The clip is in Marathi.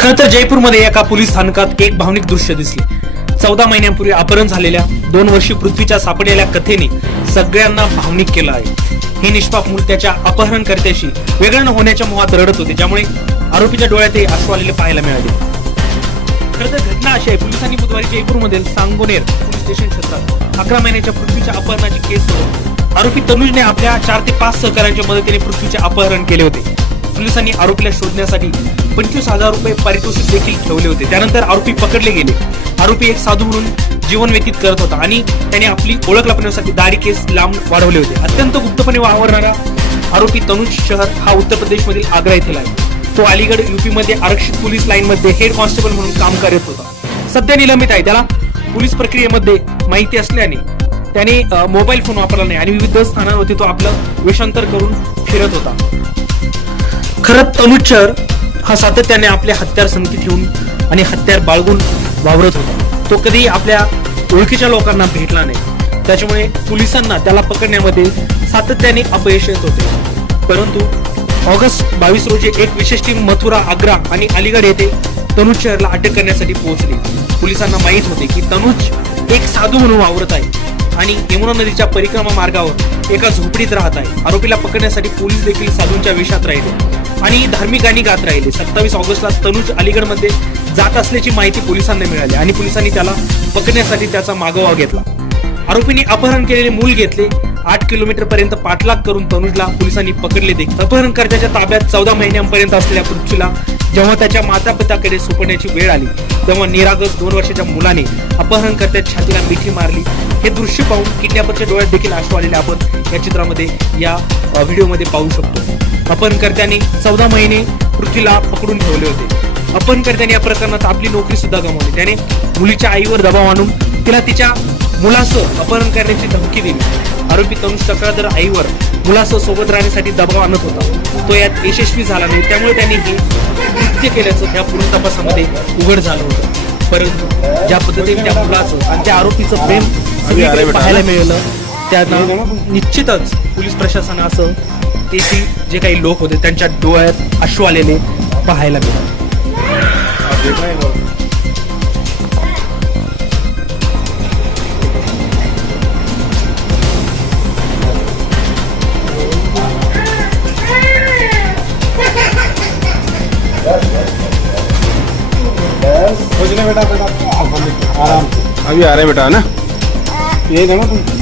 खर तर जयपूरमध्ये एका पोलीस स्थानकात एक भावनिक दृश्य दिसले. चौदा महिन्यांपूर्वी अपहरण झालेल्या दोन वर्षी पृथ्वीच्या सापडलेल्या कथेने सगळ्यांना भावनिक केलं आहे. हे निष्पाप मूल त्याच्या अपहरणकर्त्याशी वेगळं न होण्याच्या मोहात रडत होते ज्यामुळे आरोपीच्या डोळ्यातही अश्रू आलेले पाहायला मिळाले. खरं तर घटना अशी आहे पोलिसांनी बुधवारी जयपूरमधील सांगोनेर पोलीस स्टेशन क्षेत्रात अकरा महिन्याच्या पृथ्वीच्या अपहरणाची केस आरोपी तनुजने आपल्या चार ते पाच सहकाऱ्यांच्या मदतीने पृथ्वीचे अपहरण केले होते. पोलिसांनी आरोपीला शोधण्यासाठी पंचवीस हजार रुपये पारितोषिक देखील ठेवले होते. त्यानंतर आरोपी पकडले गेले. आरोपी एक साधू म्हणून जीवन व्यतीत करत होता आणि त्याने आपली ओळख लपण्यासाठी दाढी केस लांब वाढवले होते. अत्यंत गुप्तपणे वावरणारा आरोपी तनुज शहर हा उत्तर प्रदेशमधील आग्रा येथील आहे. तो अलीगड युपी मध्ये आरक्षित पोलीस लाईन मध्ये हेड कॉन्स्टेबल म्हणून काम करत होता. सध्या निलंबित आहे. त्याला पोलीस प्रक्रियेमध्ये माहिती असल्याने त्याने मोबाईल फोन वापरला नाही आणि विविध स्थानांवरती तो आपलं वेषांतर करून फिरत होता. खरं तनुचर हा सातत्याने आपले हत्यार संगती ठेवून आणि हत्यार बाळगून वावरत होता. तो कधी आपल्या ओळखीच्या लोकांना भेटला नाही. त्याच्यामुळे पोलिसांना त्याला पकडण्यामध्ये सातत्याने अपयश येत होते. परंतु ऑगस्ट बावीस रोजी एक विशेष टीम मथुरा आग्रा आणि अलीगड येथे तनुज शहरला अटक करण्यासाठी पोहोचली. पोलिसांना माहीत होते की तनुज एक साधू म्हणून वावरत आहे आणि यमुना नदीच्या परिक्रमा मार्गावर एका झोपडीत राहत आहे. आरोपीला पकडण्यासाठी पोलीस देखील साधूंच्या वेशात राहिले. आणि धार्मिक गाणी गात राहिले. सत्तावीस ऑगस्टला तनुज अलीगडमध्ये जात असल्याची माहिती पोलिसांना मिळाली आणि पोलिसांनी त्याला पकडण्यासाठी त्याचा मागोवा घेतला. आरोपींनी अपहरण केलेले मूल घेतले. आठ किलोमीटर पर्यंत पाठलाग करून तनुजला पोलिसांनी पकडले देखील. अपहरणकर्त्याच्या ताब्यात चौदा महिन्यांपर्यंत असलेल्या पृथ्वीला जेव्हा त्याच्या माता पिताकडे सोपण्याची वेळ आली तेव्हा निरागस दोन वर्षाच्या मुलाने अपहरणकर्त्या छातीला मिठी मारली. हे दृश्य पाहून किडनॅपरच्या डोळ्यात देखील आशू आलेले आपण या चित्रामध्ये या व्हिडिओमध्ये पाहू शकतो. अपहरणकर्त्याने चौदा महिने पृथ्वीला पकडून ठेवले होते. अपहरणकर्त्याने या प्रकरणात आपली नोकरी सुद्धा गमावली. त्याने मुलीच्या आईवर दबाव आणून तिला तिच्या मुलासह अपहरण करण्याची धमकी दिली. आरोपी तनुष तक्रारदार आईवर मुलासह सोबत राहण्यासाठी दबाव आणत होता. तो यात यशस्वी झाला नाही. त्यामुळे त्यांनी हे कृत्य केल्याचं त्या पूर्ण तपासामध्ये उघड झालं होतं. परंतु ज्या पद्धतीने त्या मुलाचं आणि त्या आरोपीचं प्रेम पाहायला मिळालं त्यांना निश्चितच पोलीस प्रशासन असं तेथील जे काही लोक होते त्यांच्या डोळ्यात अश्रू आलेले पाहायला मिळाले. कुछ नहीं बेटा बेटा आराम से। अभी आ रहे हैं बेटा है ना? ये देखो तुम।